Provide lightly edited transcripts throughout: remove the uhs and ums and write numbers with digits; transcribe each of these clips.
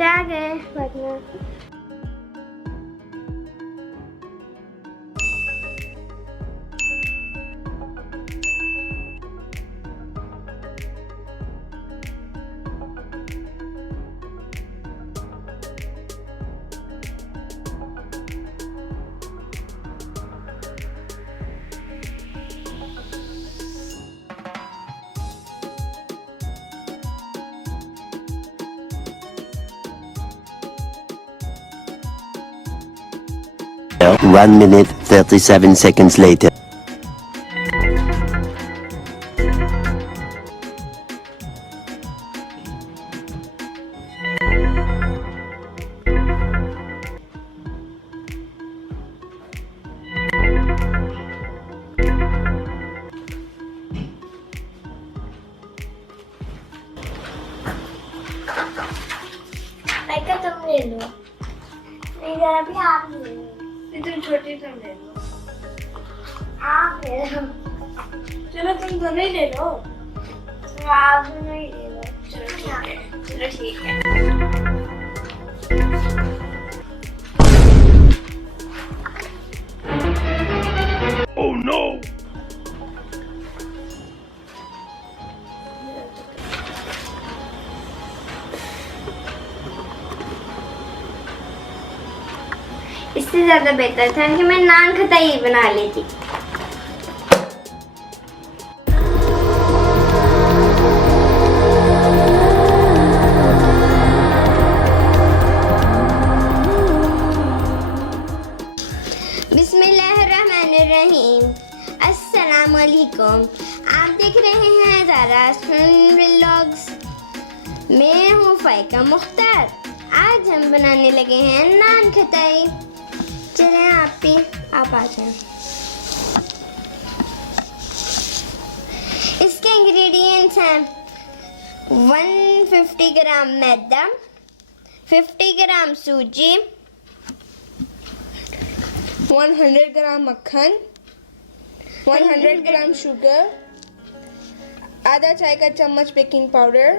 Minute आ गए वरना One minute, 37 seconds later. तुम ले लो, भी आप ले लो, तुम छोटी तुम ले लो, आप ले लो, चलो तुम दोनों ही ले लो, आप दोनों ही ले लो, चलो ठीक है। Oh no! इससे ज्यादा बेहतर था कि मैं नान खताई बना लेती। बिस्मिल्लाहिर्रहमानिर्रहीम, अस्सलाम वालेकुम। आप देख रहे हैं ज़ारा व्लॉग्स। मैं हूँ फ़ाइका मुख्तार। आज हम बनाने लगे हैं नान खताई। चलें आप आ जाएं। इसके इंग्रेडिएंट्स हैं 150 ग्राम मैदा, 50 ग्राम सूजी, 100 ग्राम मक्खन, 100 ग्राम शुगर, आधा चाय का चम्मच बेकिंग पाउडर।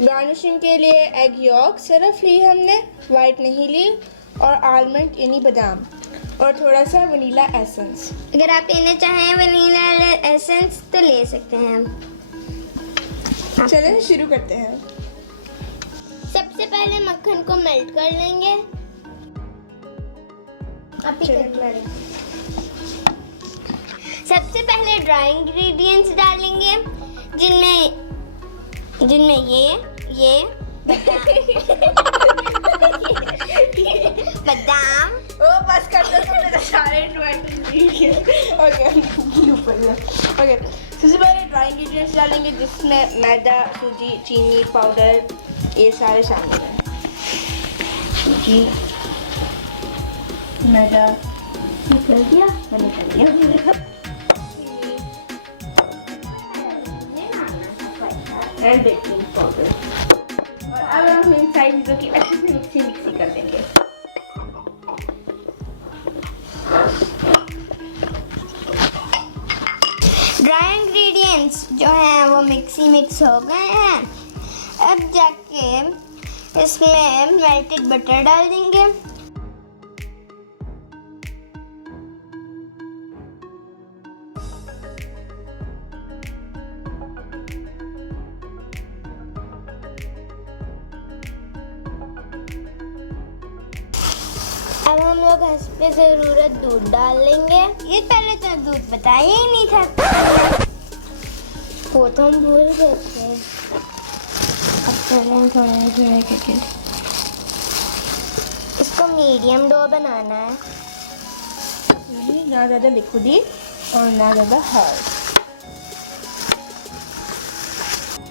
गार्निशिंग के लिए एग यॉक सिर्फ ली हमने, वाइट नहीं ली, और आलमंड यानी बादाम, और थोड़ा सा वनीला एसेंस। अगर आप लेना चाहें वनीला एसेंस तो ले सकते हैं। चलें शुरू करते हैं। सबसे पहले मक्खन को मेल्ट कर लेंगे। सबसे पहले ड्राई इंग्रेडिएंट्स डालेंगे, जिनमें ये बादाम। ओ बस कर दो, तुमने तो सारे ओके सबसे पहले ड्राई इंग्रेडिएंट्स डालेंगे, जिसमें मैदा, सूजी, चीनी पाउडर, ये सारे शामिल हैं। सूजी, मैदा निकल दिया, एंड बेकिंग पाउडर। और अब हम इन सारी चीज़ों की अच्छे से मिक्सी कर देंगे। ड्राई इंग्रेडिएंट्स जो हैं वो मिक्स हो गए हैं। अब जाके इसमें मेल्टेड बटर डाल देंगे। अब हम लोग हंसपे ज़रूरत दूध डाल लेंगे। ये पहले तो दूध बताया ही नहीं था, वो तो हम भूल गए थे। अब चलें थोड़ा करके इसको मीडियम डो बनाना है, ना ज़्यादा लिक्विडी और ना ज़्यादा hard.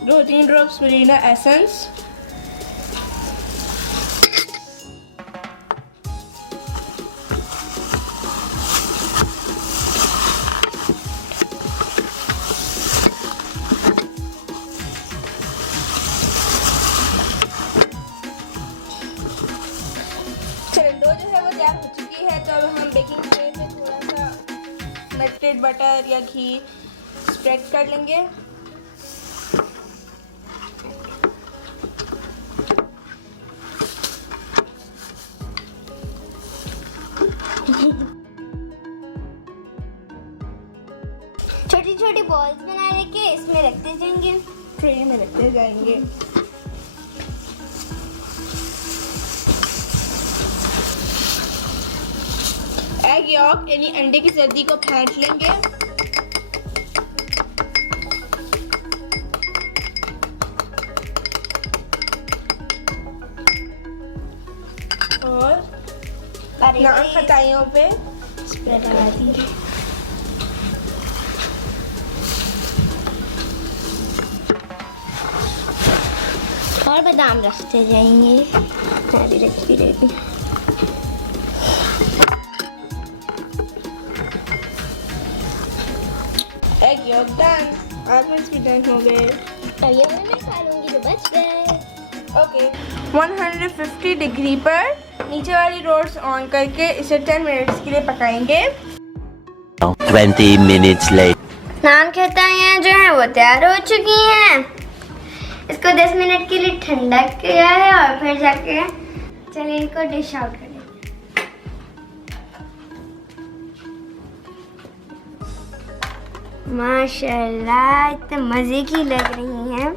2-3 drops vanilla essence, dough जो है वो तैयार हो चुकी है। तो अब हम बेकिंग ट्रे पे थोड़ा सा मेल्टेड बटर या घी स्प्रेड कर लेंगे। छोटी छोटी बॉल्स बना लेके इसमें रखते जाएंगे, ट्रे में रखते जाएंगे। एग यॉक यानी अंडे की जर्दी को फेंट लेंगे। और नान खताइयों पे स्प्रेड लगा देंगे। और बादाम रखते जाएंगे। मैं भी रखती रहेगी। Egg York done. आलमंड्स भी डन हो गए। अब ये मैं खा लूंगी तो बच गए। ओके 150 डिग्री पर नीचे वाली रोड्स ऑन करके इसे 10 मिनट्स के लिए पकाएंगे। 20 minutes later. नान खताइयाँ जो हैं वो तैयार हो चुकी हैं। इसको 10 मिनट के लिए ठंडा किया है और फिर जाके चलिए इनको डिश आउट करें। माशाल्लाह इतने मज़े की लग रही हैं।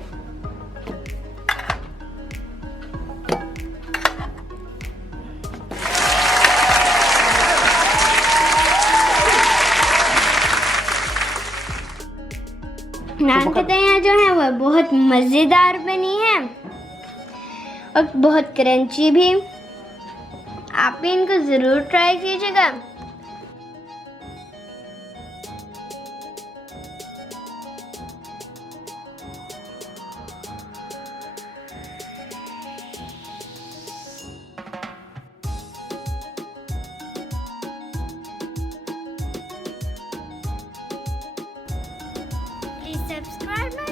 नान खताइयाँ जो हैं वो बहुत मज़ेदार बनी हैं और बहुत क्रंची भी। आप भी इनको ज़रूर ट्राई कीजिएगा। Please subscribe my